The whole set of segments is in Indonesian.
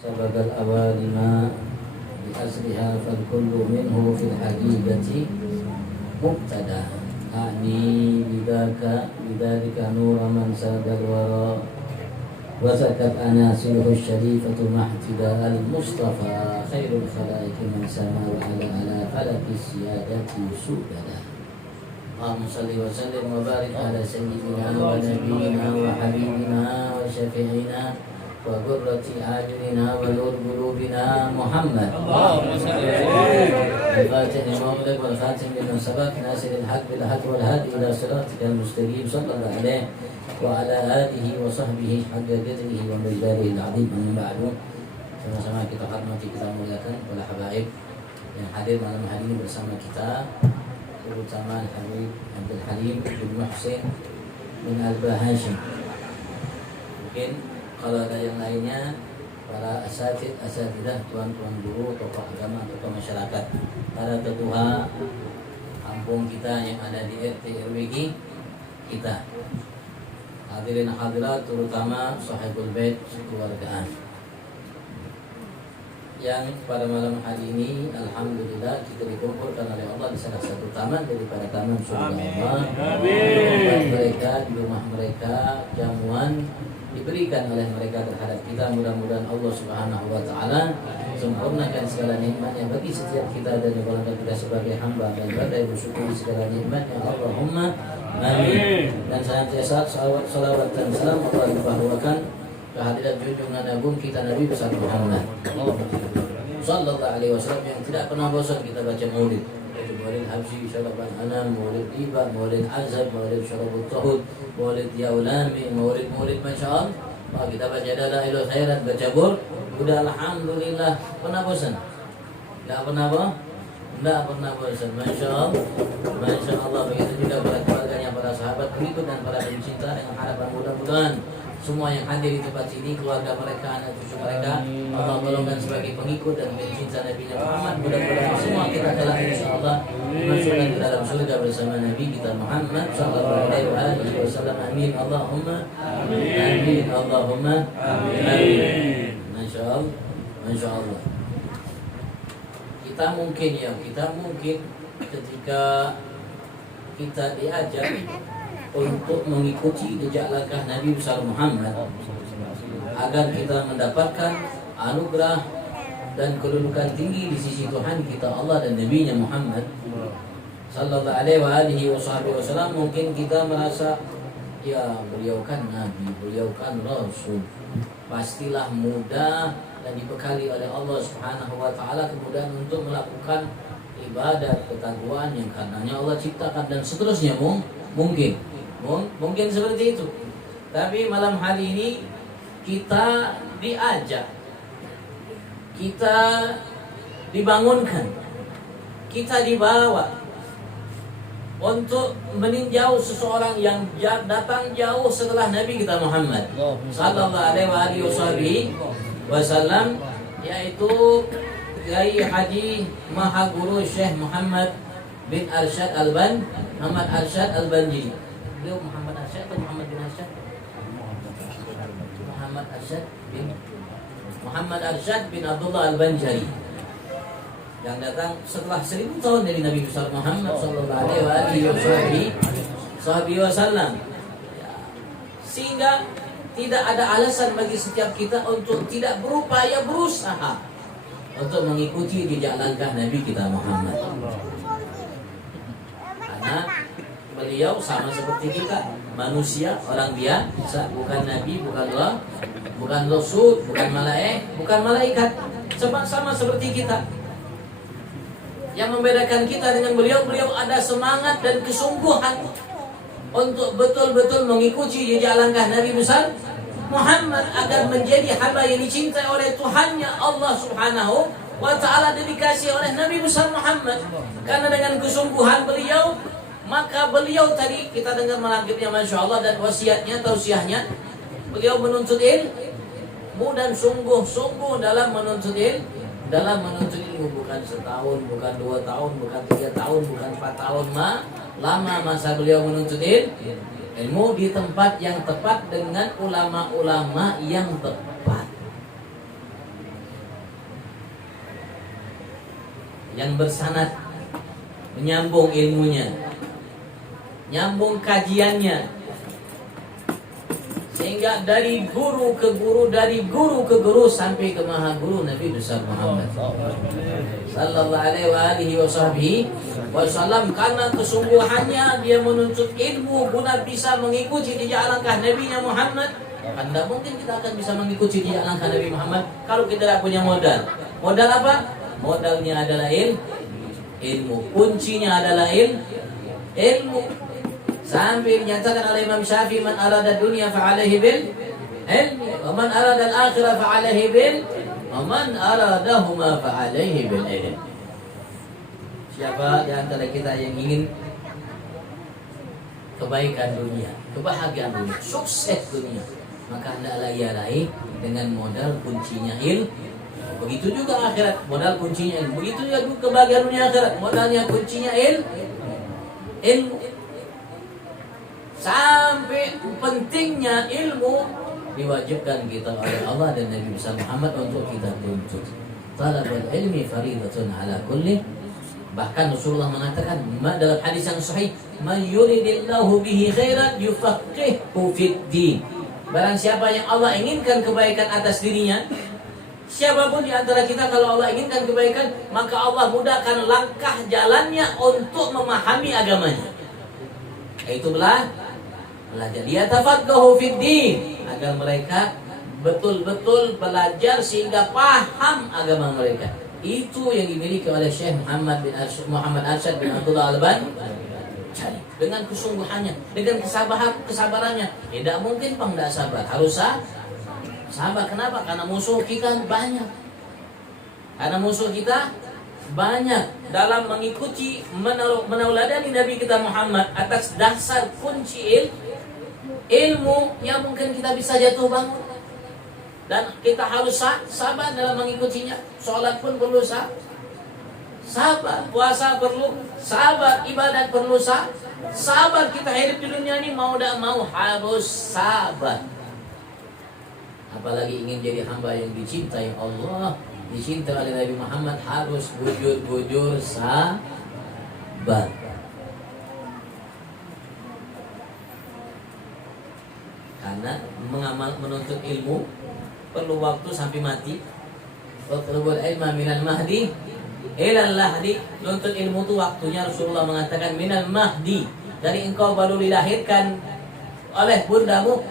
سبق الأوالم بأسرها فالكل منه في الحقيقة مبتدأ أعني بذلك نور من ساد الورى وزكت أناسله الشريفة مع اهتداء المصطفى خير الخلائق من سما وعلى فلك السيادة سوددا. اللهم صل وسلم وبارك على سيدنا ونبينا وحبيبنا وشفيعنا وقرة أعيننا ونور قلوبنا محمد. اللهم صل وسلم الفاتح لمولك والخاتم لمن سبق ناصر الحق بالحق والهادي إلى صراطك المستقيم صلى الله عليه وعلى آله وصحبه حق قدره ومقداره العظيم. أما بعد, sama-sama kita hormati, kita muliakan para habaib yang hadir malam hari ini bersama kita, terutama Habib Abdul Halim bin Muhsin bin Al-Bahashim. Mungkin kalau ada yang lainnya, para asatidah, tuan-tuan guru, tokoh agama, tokoh masyarakat, para tetua kampung kita yang ada di RT RW kita, hadirin hadirat, terutama sahibul bait kekeluargaan, yang pada malam hari ini alhamdulillah kita dikumpulkan oleh Allah di salah satu taman daripada taman surga Allah. Tempat mereka, di rumah mereka, jamuan diberikan oleh mereka terhadap kita. Mudah-mudahan Allah Subhanahu wa taala sempurnakan segala nikmatnya bagi setiap kita dan golongan kita sebagai hamba dan badai bersyukur segala nikmatnya. Allahumma amin. Dan senantiasa salawat dan salam Allah limpahkan kehadiran junjungan agung kita Nabi besar Muhammad sallallahu alaihi wasallam yang tidak pernah bosan kita baca maulid. Maulid Habsyi, Syaraban Anam, Maulid Iba, Maulid Azab, Maulid Syarabut Tahud, Maulid Yaulami, Maulid Masya Allah. Kita baca Dalailul Khairat, baca Bur. Udah alhamdulillah, pernah bosan? Tidak pernah bosan. Masya Allah. Begitu juga para keluarganya, para sahabat berikut dan para pencinta, dengan harapan mudah-mudahan semua yang hadir di tempat ini, keluarga mereka, anak cucu mereka, Allah golongkan sebagai pengikut dan pencinta Nabi Muhammad. Mudah-mudahan semua kita kelak insyaallah masukkan ke dalam surga bersama Nabi kita Muhammad sallallahu alaihi wasallam. Amin Allahumma amin. Allahumma amin. Masya Allah. Kita mungkin ketika kita diajak untuk mengikuti jejak langkah Nabi besar Muhammad agar kita mendapatkan anugerah dan kedudukan tinggi di sisi Tuhan kita Allah dan Nabi-Nya Muhammad sallallahu alaihi wasallam, mungkin kita merasa ya beliau kan Nabi, beliau kan Rasul, pastilah mudah dan dibekali oleh Allah Subhanahu wa taala kemudahan untuk melakukan ibadat ketakwaan yang karenanya Allah ciptakan dan seterusnya. Mungkin seperti itu. Tapi malam hari ini kita diajak, kita dibangunkan, kita dibawa untuk meninjau seseorang yang datang jauh setelah Nabi kita Muhammad sallallahu alaihi wasallam, yaitu Kiai Haji Maha Guru Syekh Muhammad bin Arsyad Al-Banjiri. Beliau Muhammad Arsyad atau Muhammad bin Arsyad? Muhammad Arsyad bin Abdullah Al-Banjari, yang datang setelah 1000 tahun dari Nabi besar Muhammad sallallahu alaihi wasallam. Sehingga tidak ada alasan bagi setiap kita untuk tidak berupaya berusaha untuk mengikuti jejak langkah Nabi kita Muhammad. Karena beliau sama seperti kita, manusia, orang biasa, bukan nabi, bukan Allah, bukan rasul, bukan malaikat, sama seperti kita. Yang membedakan kita dengan beliau ada semangat dan kesungguhan untuk betul-betul mengikuti jejak langkah Nabi besar Muhammad agar menjadi hamba yang dicintai oleh Tuhannya Allah Subhanahu wa taala, dedikasi oleh Nabi besar Muhammad. Karena dengan kesungguhan beliau, maka beliau tadi kita dengar malangkitnya Masya Allah, dan wasiatnya, tausiahnya, beliau menuntut ilmu dan sungguh-sungguh dalam menuntut ilmu, bukan setahun, bukan 2 tahun, bukan 3 tahun, bukan 4 tahun, lama masa beliau menuntut ilmu di tempat yang tepat dengan ulama-ulama yang tepat. yang bersanad, menyambung ilmunya, nyambung kajiannya, sehingga dari guru ke guru, dari guru ke guru sampai ke maha guru Nabi besar Muhammad sallallahu alaihi wasallam. Karena kesungguhannya dia menuntut ilmu guna bisa mengikuti jejak langkah Nabi-Nya Muhammad. Kan tidak mungkin kita akan bisa mengikuti jejak langkah Nabi Muhammad kalau kita tidak punya modal. Modal apa? Modalnya adalah ilmu. Kuncinya adalah ilmu. Sampai dinyatakan oleh Imam Syafi'i, man arada dunia fa'alaihi bil ilmi, wa man arada al-akhirah fa'alaihi bil, wa man aradahuma fa'alaihi bil ilmi. Siapa di antara kita yang ingin kebaikan dunia, kebahagiaan dunia, sukses dunia, maka hendaklah ia raih dengan modal kuncinya ilmu. Begitu juga akhirat, modal kuncinya ilmu. Begitu juga kebahagiaan dunia akhirat, modalnya kuncinya ilmu. Sampai pentingnya ilmu diwajibkan kita oleh Allah dan Nabi besar Muhammad untuk kita tuntut. Talabul ilmi faridatun ala kulli. Bahkan Rasulullah mengatakan dalam hadis yang sahih, man yuridillahu bihi khairan yufaqihuhu fid din. Barang siapa yang Allah inginkan kebaikan atas dirinya, siapapun di antara kita, kalau Allah inginkan kebaikan, maka Allah mudahkan langkah jalannya untuk memahami agamanya. Itu belajar dia tafaqahu fid din, agar mereka betul-betul belajar sehingga paham agama mereka. Itu yang dimiliki oleh Syekh Muhammad Arsyad bin Abdullah Al-Albani. Dengan kesungguhannya, dengan kesabarannya. Tidak mungkin tidak sabar, harus sabar. Kenapa? Karena musuh kita banyak. Dalam mengikuti menauladani Nabi kita Muhammad atas dasar kunci ilmu yang mungkin kita bisa jatuh bangun. Dan kita harus sabar dalam mengikutinya. Sholat pun perlu sabar, puasa perlu sabar, ibadat perlu sabar. Kita hidup di dunia ini mau tidak mau harus sabar. Apalagi ingin jadi hamba yang dicintai Allah, dicintai oleh Nabi Muhammad, harus bujur sabar. Karena menuntut ilmu perlu waktu sampai mati. Utlubul ilma minal mahdi ilal lahdi. Menuntut ilmu itu waktunya Rasulullah mengatakan minal mahdi, dari engkau baru dilahirkan oleh bundamu,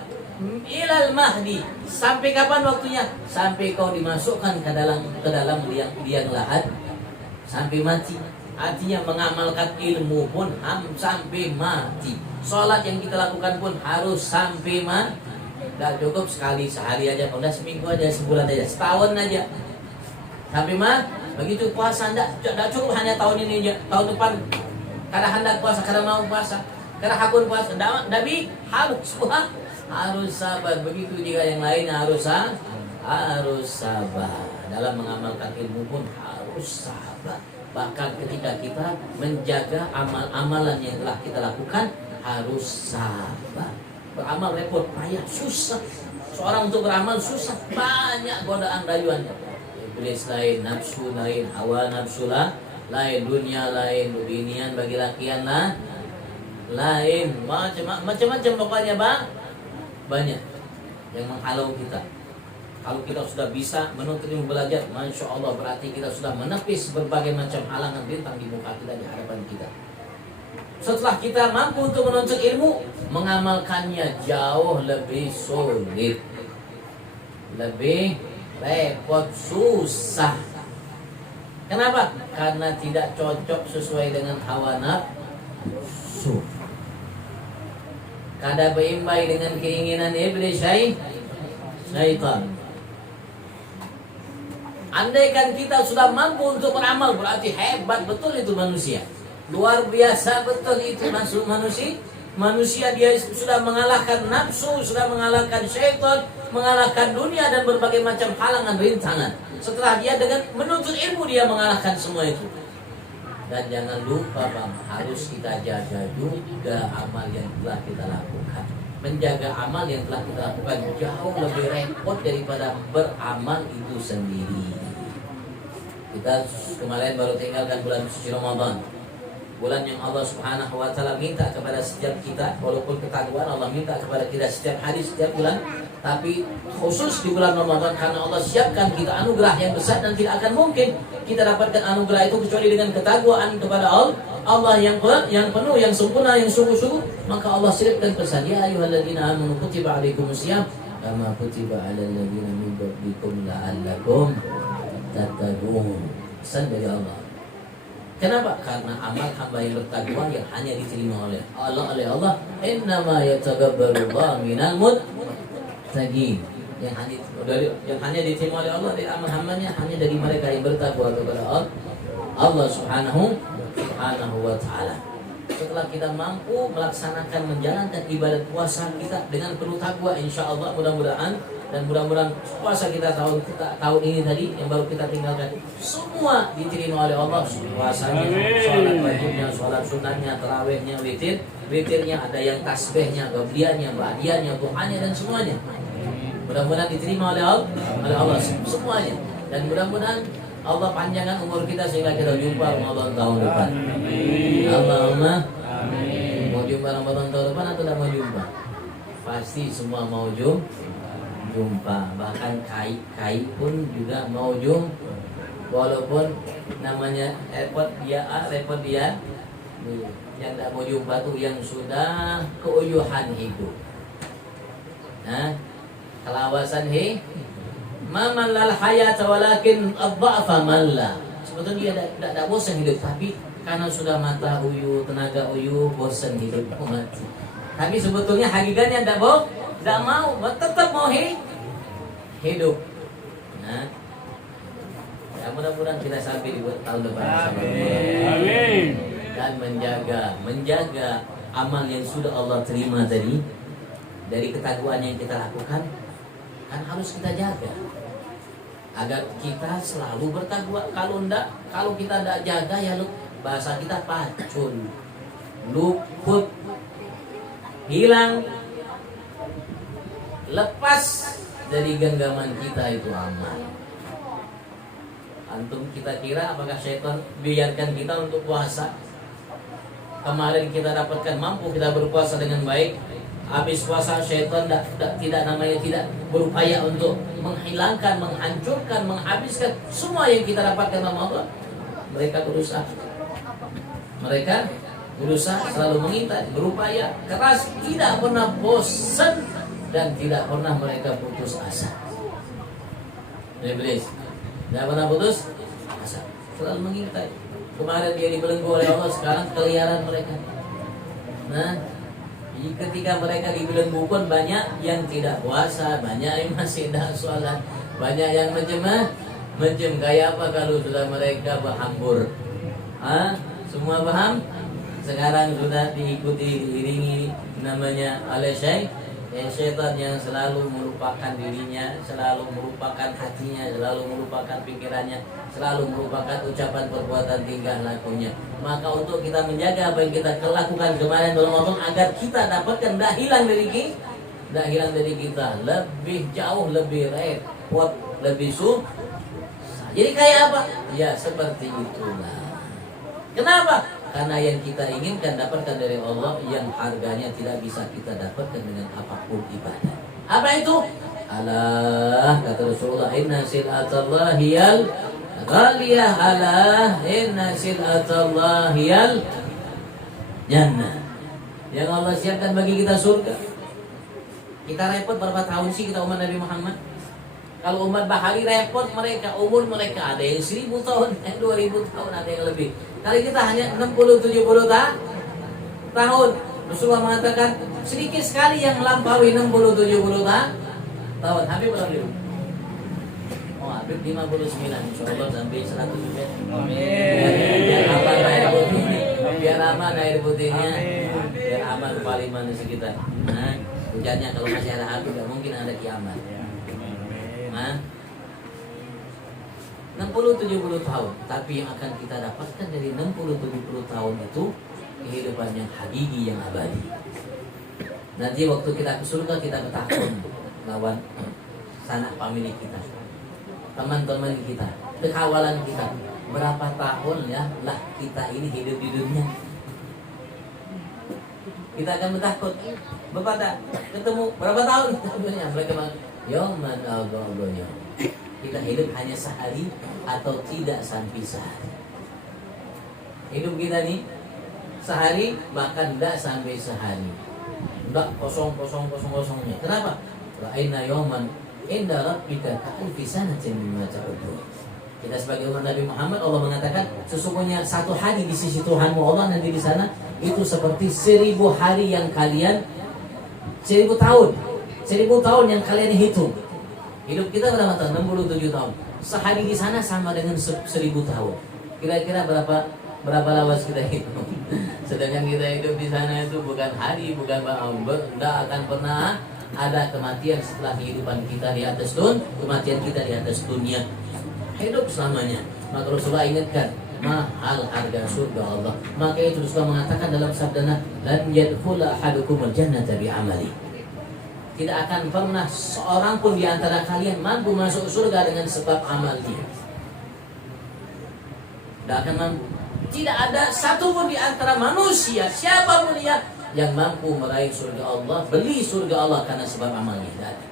ilal mahdi. Sampai kapan waktunya? Sampai kau dimasukkan ke dalam liang lahat, sampai mati. Artinya mengamalkan ilmu pun sampai mati. Sholat yang kita lakukan pun harus sampai mati. Tidak cukup sehari aja, udah seminggu aja, sebulan aja, setahun aja sampai mati. Begitu puasa, tidak cukup hanya tahun ini aja, tahun depan karena hendak puasa, karena mau puasa, karena hakun puasa. Harus sabar. Begitu juga yang lain harus sabar. Dalam mengamalkan ilmu pun harus sabar. Bahkan ketika kita menjaga amalan yang telah kita lakukan, harus sabar. Beramal repot, payah, susah. Seorang untuk beramal susah, banyak godaan rayuannya. Iblis lain, nafsu lain, hawa nafsu lain, dunia lain, dunian bagi lakian lain, macam-macam pokoknya banyak yang menghalau kita. Kalau kita sudah bisa menuntut ilmu belajar, Masya Allah, berarti kita sudah menepis berbagai macam halangan bintang di muka kita, di hadapan kita. Setelah kita mampu untuk menuntut ilmu, mengamalkannya jauh lebih sulit, lebih repot, susah. Kenapa? Karena tidak cocok sesuai dengan hawa nafsu. Kada berimbang dengan keinginan iblis syaitan. Andaikan kita sudah mampu untuk beramal, berarti hebat betul itu manusia. Luar biasa betul itu manusia. Dia sudah mengalahkan nafsu, sudah mengalahkan syaitan, mengalahkan dunia dan berbagai macam halangan rintangan. Setelah dia dengan menuntut ilmu, dia mengalahkan semua itu. Dan jangan lupa Bang, harus kita jaga juga amal yang telah kita lakukan. Menjaga amal yang telah kita lakukan jauh lebih repot daripada beramal itu sendiri. Kita kemarin baru tinggalkan bulan suci Ramadan, bulan yang Allah Subhanahu wa taala minta kepada setiap kita, walaupun ketakwaan Allah minta kepada kita setiap hari, setiap bulan, tapi khusus di bulan Ramadan karena Allah siapkan kita anugerah yang besar dan tidak akan mungkin kita dapatkan anugerah itu kecuali dengan ketakwaan kepada Allah yang penuh, yang sempurna, yang sungguh-sungguh. Maka Allah siapkan pesan, ya ayyuhalladzina amanu kutiba alaikumusiyam kama kutiba alal ladzina min qablikum la'allakum tattaqun. Pesan dari Allah. Kenapa? Karena amal hamba yang bertakwa yang hanya diterima oleh Allah. Innama yataqabbalullahu minal muttaqin. Yang hanya diterima oleh Allah dari amal hambanya hanya dari mereka yang bertakwa kepada Allah Subhanahu wa taala. Setelah kita mampu melaksanakan menjalankan ibadat puasa kita dengan penuh takwa, insyaallah mudah-mudahan puasa kita tahun ini tadi yang baru kita tinggalkan semua diterima oleh Allah. Puasanya, sholat wajibnya, sholat sunatnya, tarawihnya, witirnya, ada yang tasbihnya, qabliyahnya, ba'diyahnya, duhanya dan semuanya. Mudah-mudahan diterima oleh Allah semuanya, dan mudah-mudahan Allah panjangkan umur kita sehingga kita jumpa Ramadan tahun depan. Allahumma amin. Mau jumpa Ramadan tahun depan atau tidak mau jumpa? Pasti semua mau jumpa. Bahkan kai pun juga mau jumpa. Walaupun namanya repot dia. Yang tidak mau jumpa tuh yang sudah keuyuhan hidup. Kelawasan mamallal hayata walakin adha'fa malla. Sebetulnya dia tidak bosan hidup, tapi karena sudah mata uyu, tenaga uyu, bosan hidup, mati. Tapi sebetulnya hakikatnya tidak mau, tetap mau hidup. Ya mudah-mudahan kita sampai di tahun depan. Amin. Dan menjaga amal yang sudah Allah terima tadi dari ketakwaan yang kita lakukan, kan harus kita jaga agar kita selalu bertakwa. Kalau kita tidak jaga, ya bahasa kita pacun, luput, hilang, lepas dari genggaman kita itu amal. Antum kita kira apakah syaitan biarkan kita untuk puasa? Kemarin kita dapatkan mampu kita berpuasa dengan baik. Habis puasa syaitan tidak berupaya untuk menghilangkan, menghancurkan, menghabiskan semua yang kita dapatkan sama Allah. Mereka berusaha selalu mengintai, berupaya keras, tidak pernah bosan dan tidak pernah mereka putus asa. Iblis tidak pernah putus asa, selalu mengintai. Kemarin dia dibelenggu oleh Allah, sekarang keliaran mereka. Ketika mereka dibelenggu pun banyak yang tidak puasa, banyak yang masih tidak sholat, banyak yang menjem kayak apa kalau sudah mereka berhambur. Semua paham? Sekarang sudah diiringi namanya oleh syaitan yang selalu melupakan dirinya, selalu melupakan hatinya, selalu melupakan pikirannya, selalu melupakan ucapan, perbuatan, tingkah lakunya. Maka untuk kita menjaga apa yang kita lakukan kemarin dalam Ramadan agar kita dapatkan tidak hilang dari kita, lebih jauh, lebih repot, lebih susah. Jadi kayak apa? Ya seperti itulah. Kenapa? Karena yang kita inginkan dapatkan dari Allah yang harganya tidak bisa kita dapatkan dengan apapun ibadah. Apa itu? Allah kata Rasulullah, inna sil'atallahi yal ghaliyah, Allah inna sil'atallahi yal jannah. Yang Allah siapkan bagi kita surga. Kita repot berapa tahun sih kita umat Nabi Muhammad? Kalau umat bahari repot mereka, umur mereka ada yang 1000 tahun, 2000 tahun, ada yang lebih. Kali kita hanya 60-70 tahun. Rasulullah mengatakan sedikit sekali yang melampaui 60-70 tahun. Habib berapa dulu? Oh, Habib 59, insyaallah sampai 100 juga. Amin. Biar aman air putihnya, biar aman air putihnya, biar aman paling mana sekitar. Hujannya kalau masih ada Habib, tidak mungkin ada kiamat. 60-70 tahun, tapi yang akan kita dapatkan dari 60-70 tahun itu kehidupan yang hakiki, yang abadi. Nanti waktu kita ke surga kita ketahuan lawan sanak pemilik kita. teman-teman kita, kekawalan kita. Berapa tahun ya lah kita ini hidup di dunia. Kita akan bertakut. Bapak tak ketemu berapa tahun dunia? Mereka bilang, "Yauman al-ghadha." Kita hidup hanya sehari atau tidak sampai sehari. Hidup kita nih sehari bahkan tidak sampai sehari. Enggak kosongnya. Kenapa? Ra'ayna yawman inda rabbika ka'alfi sanatin mimma ta'udun. Kita sebagai umat Nabi Muhammad, Allah mengatakan sesungguhnya satu hari di sisi Tuhanmu Allah nanti di sana itu seperti 1000 hari yang kalian 1000 tahun. 1000 tahun yang kalian hitung. Hidup kita berapa tahun? 67 tahun. Sehari di sana sama dengan 1000 tahun. Kira-kira berapa lawas kita hitung? Sedangkan kita hidup di sana itu bukan hari, bukan tidak akan pernah ada kematian setelah kehidupan kita di atas kematian kita di atas dunia. Hidup selamanya. Maka Rasulullah ingatkan mahal harga surga Allah. Maka itu Rasulullah mengatakan dalam sabdanya, lan yadkhula ahadukumul jannata bi'amali. Tidak akan pernah seorang pun di antara kalian mampu masuk surga dengan sebab amalnya. Tidak akan mampu. Tidak ada satu pun di antara manusia siapapun dia yang mampu meraih surga Allah, beli surga Allah karena sebab amalnya. Tidak ada.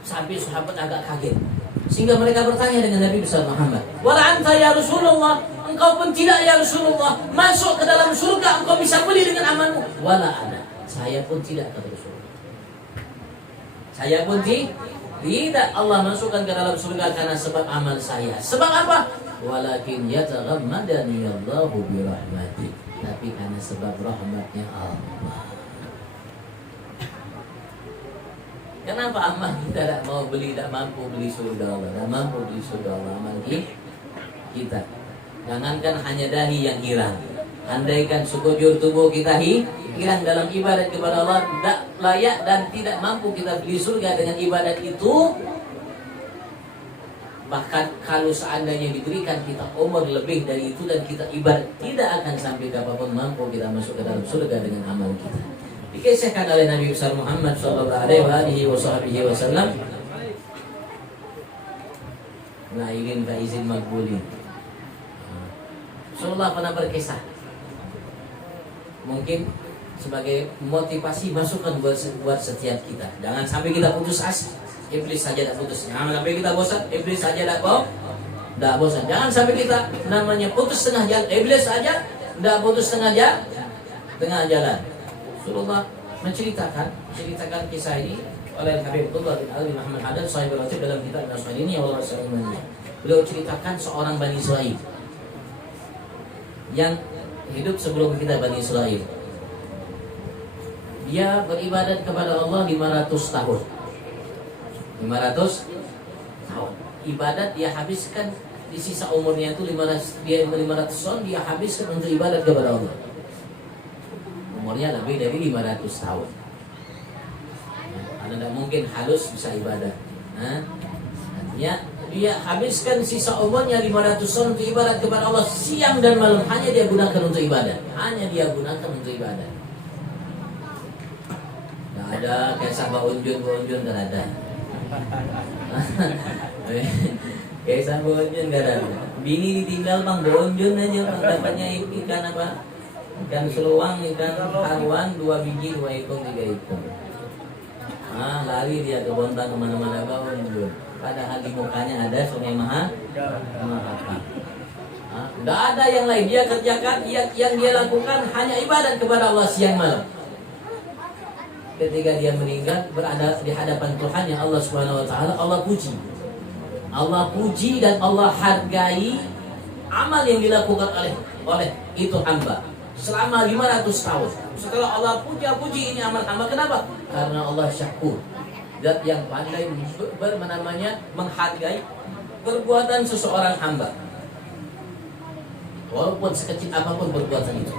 Sampai sahabat agak kaget. Sehingga mereka bertanya dengan Nabi besar Muhammad, "Wala anta ya Rasulullah, engkau pun tidak ya Rasulullah, masuk ke dalam surga engkau bisa beli dengan amalmu?" "Wala ana." Saya pun tidak, kata Rasulullah. Saya pun tidak Allah masukkan ke dalam surga karena sebab amal saya. Sebab apa? Walakin yataghammadani Allahu bi rahmati. Tapi karena sebab rahmatnya Allah. Kenapa amal kita tidak mau beli, tidak mampu beli surga Allah, tidak mampu beli surga Allah amal kita. Jangankan hanya dahi yang hilang, andaikan sekujur tubuh kita hilang dalam ibadat kepada Allah, tidak layak dan tidak mampu kita beli surga dengan ibadat itu. Bahkan kalau seandainya diberikan kita umur lebih dari itu dan kita ibadat, tidak akan sampai kapanpun mampu kita masuk ke dalam surga dengan amal kita. Dikisahkan oleh Nabi besar Muhammad sallallahu alaihi wasallam, "Nailin faizin magbulin." Rasulullah pernah berkisah. Mungkin sebagai motivasi masukan buat setiap kita. Jangan sampai kita putus asa. Iblis saja tak putus. Jangan sampai kita bosan. Iblis saja tak bosan. Jangan sampai kita namanya putus tengah jalan. Iblis saja tak putus tengah jalan. Rasulullah menceritakan kisah ini oleh Habibullah bin Ali Muhammad Haddad Sahibul Ratib dalam kitab Nasrul ini Allah Rasulullah. Beliau ceritakan seorang Bani Israel yang hidup sebelum kita Bani Israel. Dia beribadat kepada Allah 500 tahun. 500 tahun. Ibadat dia habiskan di sisa umurnya itu 500 tahun dia habiskan untuk ibadat kepada Allah. Umurnya lebih dari 500 tahun. Karena tidak mungkin halus bisa ibadah. Artinya dia habiskan sisa umurnya 500 tahun untuk ibadat kepada Allah siang dan malam. Hanya dia gunakan untuk ibadah. Tidak ada kisah Unjun tidak ada. Kisah Unjun tidak ada. Bini ditinggal Bang Unjun aja dapatnya ikan apa? Ikan seluang, ikan haruan, 2 biji, 2 ekor, 3 ekor. Lari dia ke Bontang kemana-mana bawa Unjun. Padahal di mukanya ada Sungai Mahakam. Tidak ada yang lain. Dia kerjakan yang dia lakukan hanya ibadat kepada Allah siang malam. Ketika dia meninggal berada di hadapan Tuhan yang Allah Subhanahu Wa Taala, Allah puji dan Allah hargai amal yang dilakukan oleh itu hamba selama 500 tahun. Setelah Allah puji ini amal hamba, kenapa? Karena Allah syakur, zat yang pandai menghargai perbuatan seseorang hamba, walaupun sekecil apapun perbuatan itu.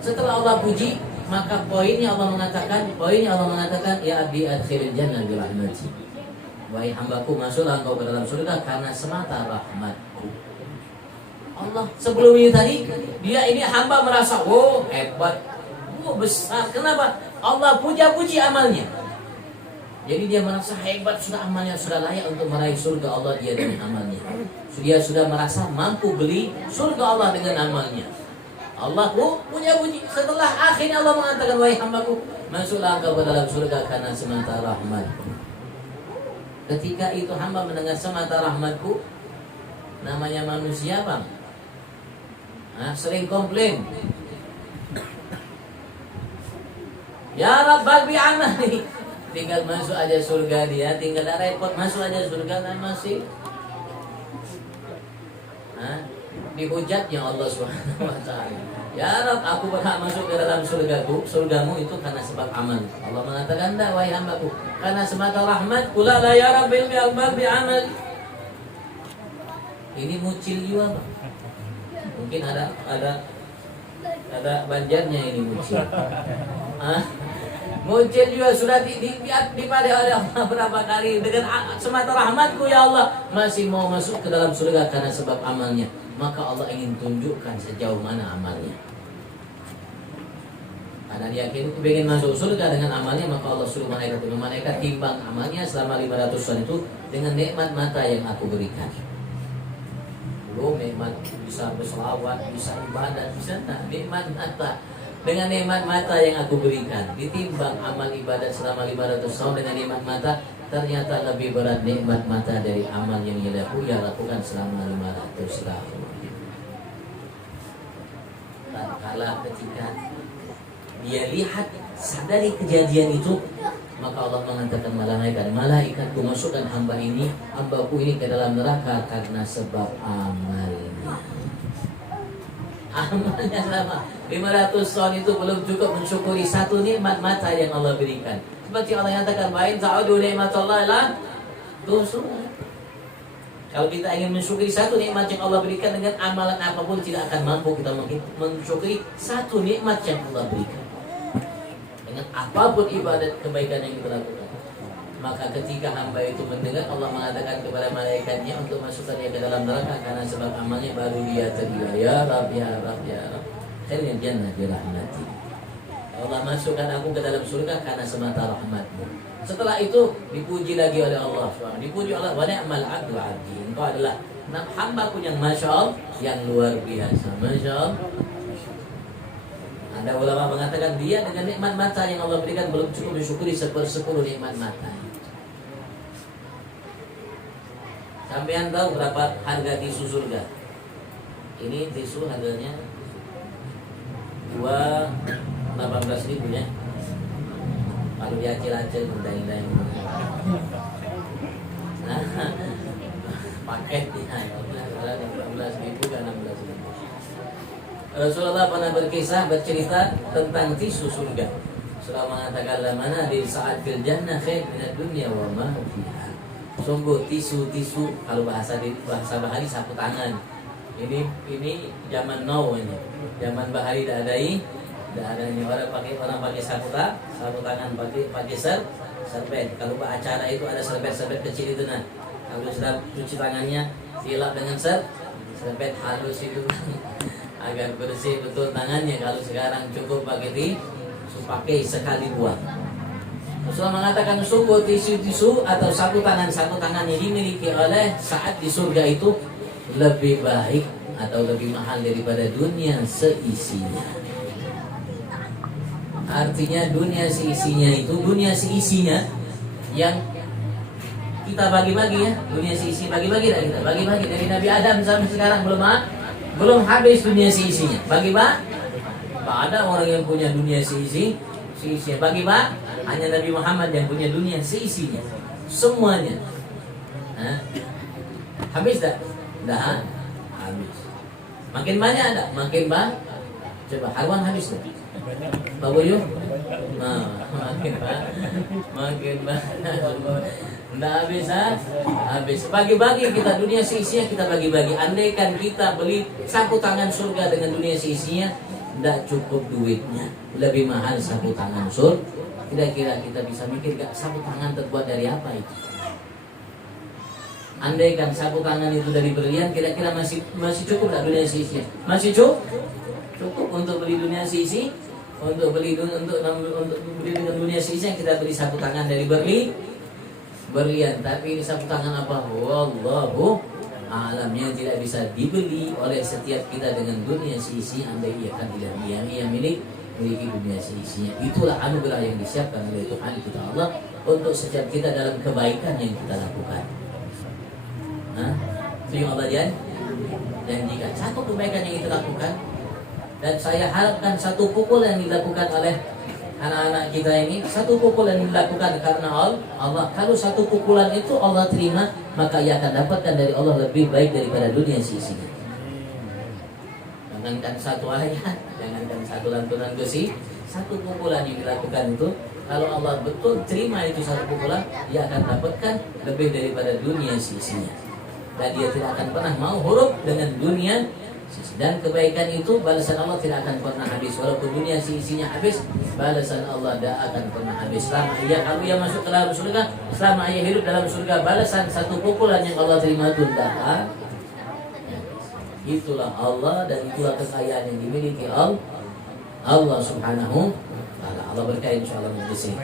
Setelah Allah puji, maka poinnya Allah mengatakan, ya abdi adkhilil jannah bi rahmati. Wahai hambaku, masuklah engkau ke dalam surga karena semata rahmatku. Allah sebelum ini tadi dia ini hamba merasa hebat, besar. Kenapa? Allah puji amalnya. Jadi dia merasa hebat, sudah amalnya sudah layak untuk meraih surga Allah dia dengan amalnya. Dia sudah merasa mampu beli surga Allah dengan amalnya. Allah punya bunyi. Setelah akhirnya Allah mengatakan, wahai hambaku, masuklah engkau ke dalam surga karena semata rahmatku. Ketika itu hamba mendengar semata rahmatku, namanya manusia bang, sering komplain. Ya Rabbal bi'amali, tinggal masuk aja surga dia, tinggal ada repot masuk aja surga kan masih. Dihujatnya Allah Subhanahu wa taala. Ya Rabb, aku berhak masuk ke dalam surgamu itu karena sebab amal. Allah mengatakan, "Enggak wahai hambaku, karena semata rahmatku la ya Rabbil bi'amal." Ini mucil juga, Bang. Mungkin ada banjarnya ini mucil. Muncul juga sudah dipada oleh Allah berapa kali dengan semata rahmatku ya Allah masih mau masuk ke dalam surga karena sebab amalnya, maka Allah ingin tunjukkan sejauh mana amalnya. Karena dia ingin masuk surga dengan amalnya, maka Allah suruh malaikat timbang amalnya selama 500 tahun itu dengan nikmat mata yang aku berikan. Belum nikmat bisa berselawat, bisa ibadah, bisa nikmat mata. Dengan nikmat mata yang aku berikan, ditimbang amal ibadat selama 500 tahun dengan nikmat mata, ternyata lebih berat nikmat mata dari amal yang ia lakukan selama 500 tahun. Tak kalah ketika dia lihat, sadari kejadian itu, maka Allah mengatakan malaikatku masukkan hambaku ini ke dalam neraka karena sebab amalnya. Amalnya selama 500 tahun itu belum cukup mensyukuri satu nikmat mata yang Allah berikan. Seperti Allah nyatakan, "Wa in ta'udu ni'matallahi la tuhsuha." Kalau kita ingin mensyukuri satu nikmat yang Allah berikan dengan amalan apapun, tidak akan mampu kita mensyukuri satu nikmat yang Allah berikan. Dengan apapun ibadat kebaikan yang kita lakukan. Maka ketika hamba itu mendengar Allah mengatakan kepada malaikatnya untuk masukkannya ke dalam neraka karena sebab amalnya, baru dia teriak, "Ya Rabb, ya Rabb, ya Rabb, khalil jannah bi rahmati." Allah masukkan aku ke dalam surga karena semata rahmatmu. Setelah itu dipuji lagi oleh Allah SWT. Dipuji Allah, wa ni'mal 'abdu 'abdi. Engkau adalah hambaku yang masya Allah, yang luar biasa. Masya Allah. Ada ulama mengatakan dia dengan nikmat mata yang Allah berikan belum cukup disyukuri 1/10 nikmat mata. Sampean tahu berapa harga tisu surga? Ini tisu harganya 18.000 ya. Kalau diacil-acil mudah-mudahan. Paketnya 14.000 ke 16.000. Rasulullah pernah bercerita tentang tisu surga. Rasulullah mengatakan, "Lamana di saat fil jannah khair minad dunya wa ma fiha." Sungguh tisu kalau bahasa bahari sapu tangan. Ini zaman now ini. Zaman bahari tidak ada ini orang pakai sapu tangan pakai serbet. Kalau acara itu ada serbet kecil itu nah. Kalau sudah cuci tangannya silap dengan serbet halus itu agar bersih betul tangannya. Kalau sekarang cukup pakai sekali buang. Rasulullah mengatakan sungguh tisu atau sapu tangan yang dimiliki oleh saat di surga itu lebih baik atau lebih mahal daripada dunia seisinya. Artinya dunia seisinya yang kita bagi-bagi ya, dunia seisi bagi-bagi dah kita bagi-bagi dari Nabi Adam sampai sekarang belum habis dunia seisinya. Bagi-bagi. Tak ada orang yang punya dunia seisinya. Bagi-bagi. Hanya Nabi Muhammad yang punya dunia seisinya. Semuanya. Habis tak? Dah habis. Makin banyak ada, makin banyak. Coba Harwan habis tak? Pak Boyo? Makin banyak. Tidak habis habis. Bagi-bagi kita dunia seisinya, kita bagi-bagi. Andaikan kita beli sapu tangan surga dengan dunia seisinya, tidak cukup duitnya. Lebih mahal sapu tangan surga. Kira-kira kita bisa mikir gak sapu tangan terbuat dari apa itu? Andaikan sapu tangan itu dari berlian, kira-kira masih cukup gak dunia seisinya? Masih cukup untuk beli dunia seisi, untuk beli dengan dunia seisi yang kita beli sapu tangan dari berlian, tapi ini sapu tangan apa? Wallahu a'lam, yang tidak bisa dibeli oleh setiap kita dengan dunia seisi, andai ia kan tidak ia miliki dunia seisinya. Itulah anugerah yang disiapkan oleh Tuhan kita Allah untuk setiap kita dalam kebaikan yang kita lakukan. Itu yang Allah janjikan, satu kebaikan yang kita lakukan. Dan saya harapkan satu pukulan yang dilakukan oleh anak-anak kita ini, satu pukulan yang dilakukan karena Allah. Kalau satu pukulan itu Allah terima, maka ia akan dapatkan dari Allah lebih baik daripada dunia seisinya. Jangankan satu ayat, jangankan satu lantunan besi, satu pukulan yang dilakukan itu, kalau Allah betul terima itu satu pukulan, ia akan dapatkan lebih daripada dunia seisinya. Dan dia tidak akan pernah mau huruf dengan dunia. Dan kebaikan itu balasan Allah tidak akan pernah habis. Walaupun dunia seisinya habis, balasan Allah tidak akan pernah habis. Selama kalau ia masuk ke dalam surga, selama ia hidup dalam surga, balasan satu pukulan yang Allah terima itu tidak. Itulah Allah dan itulah kekayaan yang dimiliki Allah Subhanahu wa ta'ala. Allah berkahi insyaallah majlis ini.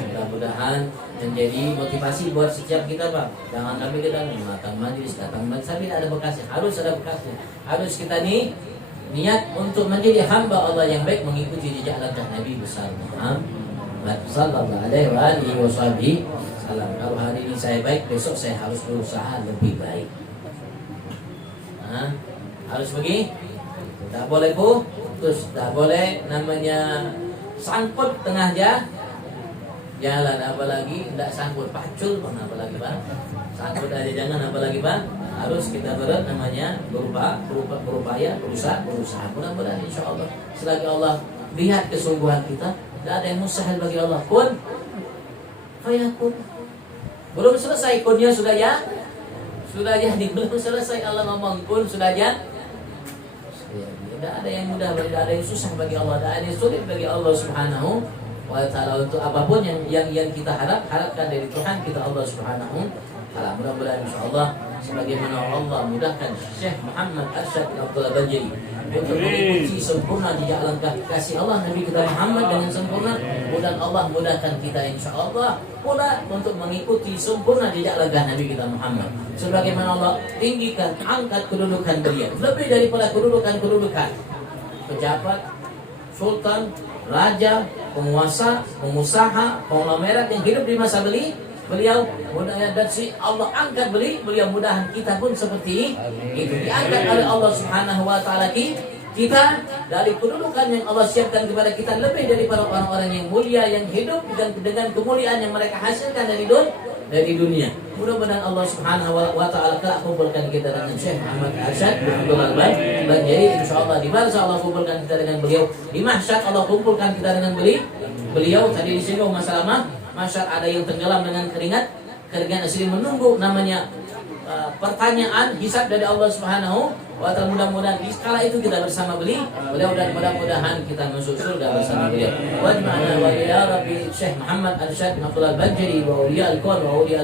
Mudah-mudahan menjadi motivasi buat setiap kita, Pak. Jangan kami datang majelis tapi ada bekasnya. Harus ada bekasnya. Harus kita niat untuk menjadi hamba Allah yang baik, mengikuti jejak langkah Nabi besar Muhammad sallallahu alaihi wasallam. Kalau hari ini saya baik, besok saya harus berusaha lebih baik. Harus begini. Tak boleh putus, tak boleh namanya sangkut tengah jalan, apalagi tidak sangkut pacul, apalagi Pak. Sangkut aja jangan, apalagi Pak. Harus kita namanya berupaya, berusaha. Mudah-mudahan insyaallah selagi Allah lihat kesungguhan kita, tidak ada yang mustahil bagi Allah. Kun fayakun. Belum selesai kunnya sudah jadi, belum selesai Allah ngomong kun sudah jadi. Tidak ada yang mudah, tidak ada yang susah bagi Allah, tidak ada yang sulit bagi Allah Subhanahu wa ta'ala. Untuk apapun yang kita harapkan dari Tuhan kita Allah Subhanahu wa ta'ala. Mudah-mudahan insyaallah sebagaimana Allah mudahkan Syekh Muhammad Arsyad bin Abdullah Bajri untuk mengikuti sempurna jejak langkah kasih Allah Nabi kita Muhammad dengan sempurna, mudah Allah mudahkan kita insyaallah pula untuk mengikuti sempurna jejak langkah Nabi kita Muhammad. Sebagaimana Allah tinggikan, angkat kedudukan beliau lebih daripada kedudukan pejabat, sultan, raja, penguasa, pengusaha, konglomerat yang hidup di masa beliau mudahnya, dan si Allah angkat beliau mudahan kita pun seperti itu, diangkat oleh Allah Subhanahu wa ta'ala kita dari kedudukan yang Allah siapkan kepada kita lebih daripada orang-orang yang mulia yang hidup dan dengan kemuliaan yang mereka hasilkan dari dunia. Mudah-mudahan Allah Subhanahu wa ta'ala kelak kumpulkan kita dengan Syekh Muhammad Arsyad bin Abdullah Bajri. Insyaallah di barzah Allah kumpulkan kita dengan beliau, di mahsyar Allah kumpulkan kita dengan beliau. Tadi disinggung masalah mahsyar ada yang tenggelam dengan keringat asli menunggu namanya pertanyaan hisab dari Allah Subhanahu wa ta'ala. Mudah-mudahan di skala itu kita bersama beliau dan mudah-mudahan kita masuk surga bersama beliau. Wajma'na wa ya Rabbi Syekh Muhammad Arsyad bin Abdullah Bajri wa awliya al-kawn wa awliya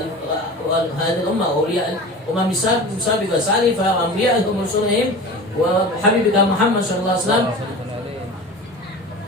hadhihi al-ummah wa awliya umam sabiqah salifah wa anbiya'ihim rusulihim wa habibika Muhammad sallallahu alaihi wasallam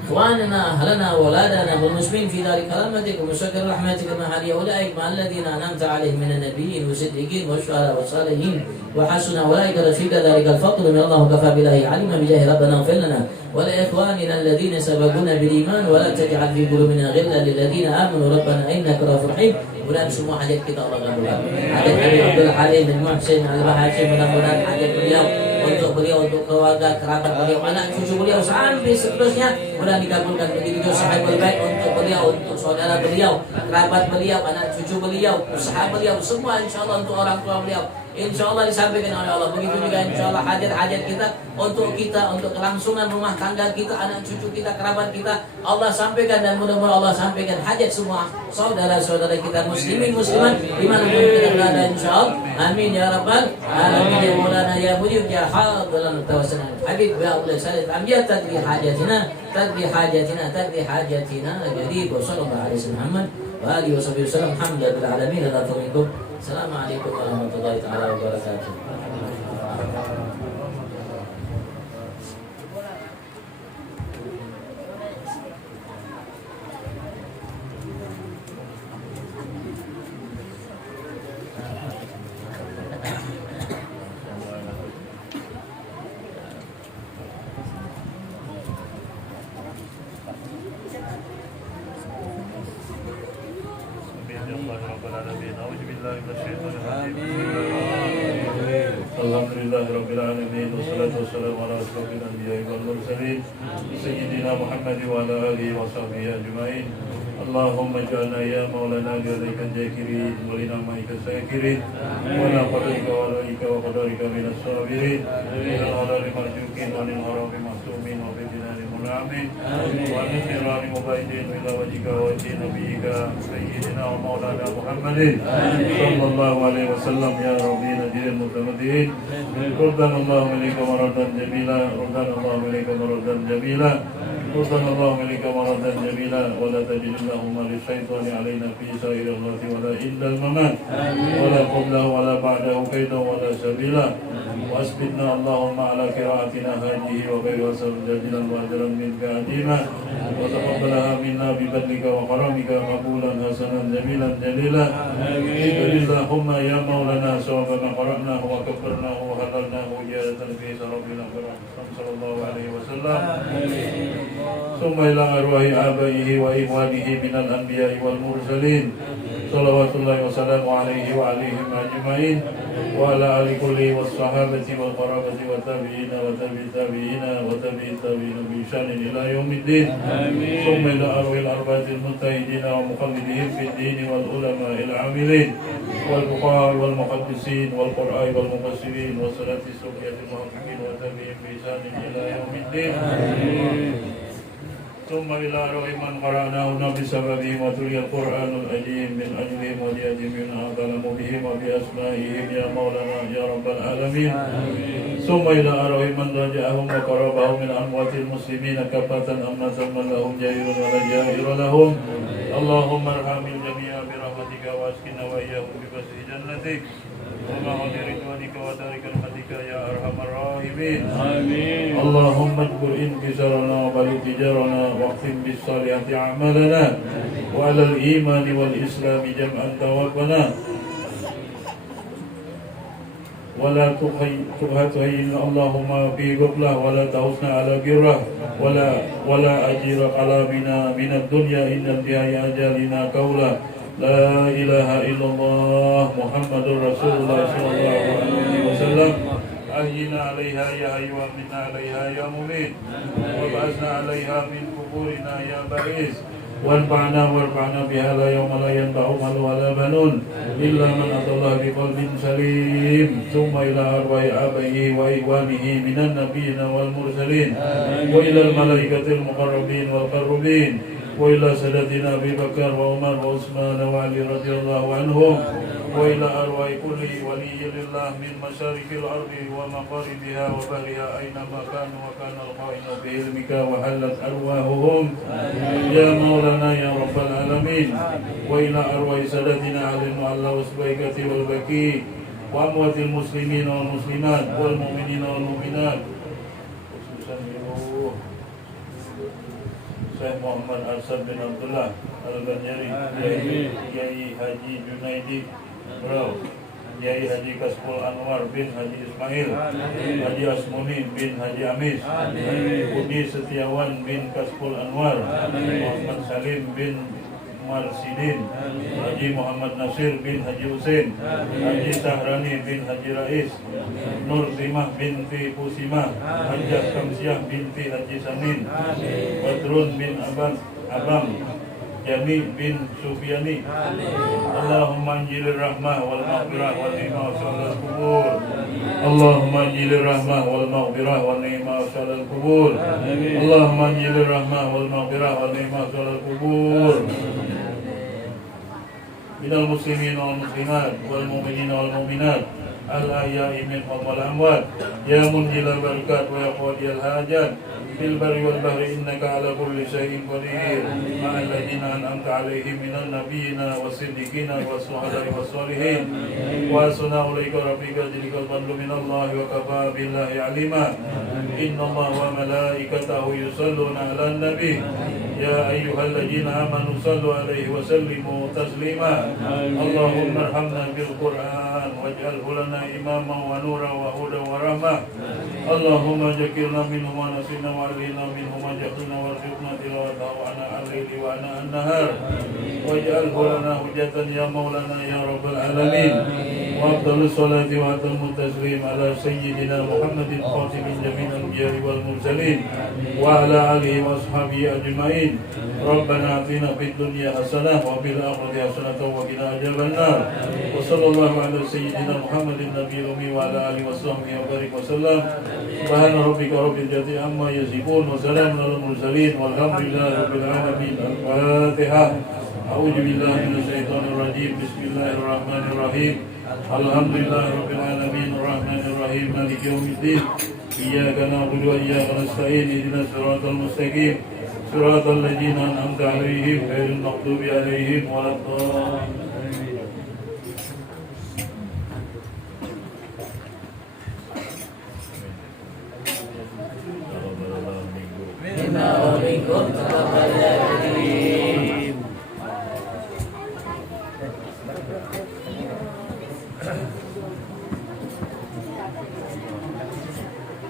إخواننا أهلنا وأولادنا والمسلمين في دار كرامتك ومشكر رحمتك مع أولئك مع الذين أنعمت عليهم من النبيين والصديقين والشهداء والصالحين وحسن أولئك رفيقا ذلك الفضل من الله وكفى بالله عليما بجاه ربنا اغفر لنا ولإخواننا الذين سبقونا بالإيمان ولا تجعل في قلوبنا غلا للذين آمنوا ربنا إنك رؤوف رحيم. Mudah-mudahan semua hajat kita Allah kabulkan. Hajat Nabi Abdul Halim dan Muhsin Al-Bahashim, mudah-mudahan hajat beliau, untuk keluarga, kerabat beliau, anak cucu beliau sampai seterusnya mudah dikabulkan. Begitu juga sahabat baik untuk beliau, untuk saudara beliau, kerabat beliau, anak cucu beliau, usaha beliau, semua insyaallah untuk orang tua beliau. Insyaallah disampaikan oleh Allah. Begitu juga insyaallah hajat-hajat kita, untuk kelangsungan rumah tangga kita, anak cucu kita, kerabat kita, Allah sampaikan, dan mudah-mudahan Allah sampaikan hajat semua saudara-saudara kita muslimin muslimat dimanapun kita berada insyaallah. Amin ya rabbal alamin ya maulana ya mujib ya hadiran tawassalan habib ya Allah sallallahu alaihi tadri hajatina jadi sallallahu alaihi Muhammad wa alihi wasallam alhamdulillah alamin. Assalamualaikum warahmatullahi taala wabarakatuh. Alhamdulillahirabbil alamin wassalatu wassalamu ala asyrofil anbiya'i wal mursalin sayyidina Muhammad wa ala alihi wa sahbihi ajma'in. Allahumma ij'alna ya maulana lillaika zakirin wa li namaika sakirin wa la qadarika wa laika wa qadarika minas sabirin ila halal marjukin wa lil harami mahsumin wa bidinani munamin wa nirani mubaidin ila wajhika wa wajhi nabiyyika sayyidina wa maulana Muhammadin sallallahu alaihi wasallam. Ya rabbi najil mutamaddiin qurban Allahu ilaika maradan jamila qurban Allahu ilaika maradan jamila qurban Allahu ilaika maradan jamila wa la tajid اللهم للشيطان علينا في سائر الغد ولا إلا الممات ولا قبله ولا بعده كيدا ولا سبيلا وأثبتنا اللهم على قراءتنا هذه وغير جزيلا وأجرا منك عظيما وتقبلها منا بفضلك وكرمك قبولا حسنا جميلا جليلا اللهم يا مولانا ثواب ما قرأناه وكبرناه وحللناه زيادة في سرابنا صلى الله عليه وسلم ثم إلى أرواح آبائه وإخوانه من الأنبياء والمرسلين صلوات الله وسلامه عليه وعليهم أجمعين وعلى آل كله والصحابة والقرابة والتابعين وتابع التابعين وتابع التابعين بإحسان إلى يوم الدين. ثم إلى أرواح الأربعة المجتهدين ومقلدين في الدين والعلماء العاملين والفقهاء والمحدثين والقراء والمفسرين والصلاة السورية المحققين وتابعين بإحسان إلى يوم الدين. ثم إلى روح من قرأناه بسببهم وتلي القرآن العظيم من أجلهم ولأجلهم أعلم بهم وبأسمائهم يا مولانا يا رب العالمين. ثم إلى روح من رجعهم وقربهم من أموات المسلمين كافة أمة من لهم جائر ولا جائر لهم. اللهم ارحم الجميع برحمتك واسكنا وإياهم بفسح جنتك ومع رضوانك ودار كرمتك يا أرحم الراحمين. آمين. اللهم اجبر انكسارنا وبلغ تجارنا واختم بالصالحات أعمالنا وعلى الإيمان والإسلام جمعا توفنا ولا تهين اللهم في غفلة ولا تحسن على بره ولا أجير قلبنا من الدنيا إن انتهاء أجالنا قولا لا إله إلا الله محمد رسول الله صلى الله عليه وسلم. أحينا عليها يا حي وأمتنا عليها يا مميت وابعثنا عليها من قبورنا يا بعيث وانفعنا وارفعنا بها لا يوم لا ينفع مال ولا بنون إلا من أتى الله بقلب سليم. ثم إلى أرواح آبائه وإخوانه من النبيين والمرسلين وإلى الملائكة المقربين والقربين وإلى سادتنا أبي بكر وعمر وعثمان وعلي رضي الله عنهم وإلى أرواح كل ولي لله من مشارق الأرض ومغاربها وبرها أينما كانوا وكان القائل بعلمك وحلت أرواحهم يا مولانا يا رب العالمين. وإلى أرواح سادتنا علي المعلى والسبيكة والبكي وأموات المسلمين والمسلمات والمؤمنين والمؤمنات Syekh Muhammad Arsad bin Abdullah Al-Banjari, Kiai Haji Junaidi Brau, Kiai Haji Kasmul Anwar bin Haji Ismail, Haji Asmuni bin Haji Amis, Budi Setiawan bin Kasmul Anwar, Muhammad Salim bin Marsidin, Haji Muhammad Nasir bin Haji Husin, Haji Sahrani bin Haji Rais, Nur Simah binti Pusimah, Hajjah Kamsiah binti Haji Sanin, Badrun bin Abang, Jami bin Sufyani. Allahumma anjilir rahmah wal maghfirah wal ni'mah salal kubur. Allahumma anjilir rahmah wal maghfirah wal ni'mah salal kubur. Allahumma anjilir rahmah wal maghfirah wal ni'mah salal kubur. Minal muslimin wal muslimat wal mu'minin wal mu'minat al-ahya'i minhum wal amwat ya munjilal barakat wa ya qadiyal hajat fil barri wal bahri innaka ala kulli syai'in qadir ma'al ladzina an'amta 'alaihim minan nabiyyina was-siddiqina was-syuhada'i was-shalihin wa hasuna ulaika rafiqa dzikral fadlu minallahi wa kafa billahi 'alima. Innallaha wa malaikatahu yusholluna 'alan nabi ya ayyuhalladzina amanu shallu 'alaihi wa sallimu taslima. Allahumma arhamna bil Qur'an waj'alhu lana imaman wa nuran wa hudan wa rahmah اللهم ذكرنا منه ما نسينا وعلمنا منه ما جهلنا وارزقنا تلاوته وعناء الليل وعناء النهار واجعله لنا حجة يا مولانا يا رب العالمين وأفضل الصلاة وأتم التسليم على سيدنا محمد خاتم جميع الأنبياء والمرسلين وعلى آله وأصحابه أجمعين ربنا آتنا في الدنيا حسنة وفي الآخرة حسنة وقنا عذاب النار وصلى الله على سيدنا محمد النبي الأمي وعلى آله وصحبه وبارك وسلم سبحان ربك رب العزة عما يصفون وسلام على المرسلين والحمد لله رب العالمين. الفاتحة. أعوذ بالله من الشيطان الرجيم. بسم الله الرحمن الرحيم. الحمد لله رب العالمين الرحمن الرحيم مالك يوم الدين إياك نعبد وإياك نستعين اهدنا الصراط المستقيم صراط الذين أنعمت عليهم غير المغضوب عليهم ولا الضالين. Minna wa minkum taqabbal ya karim.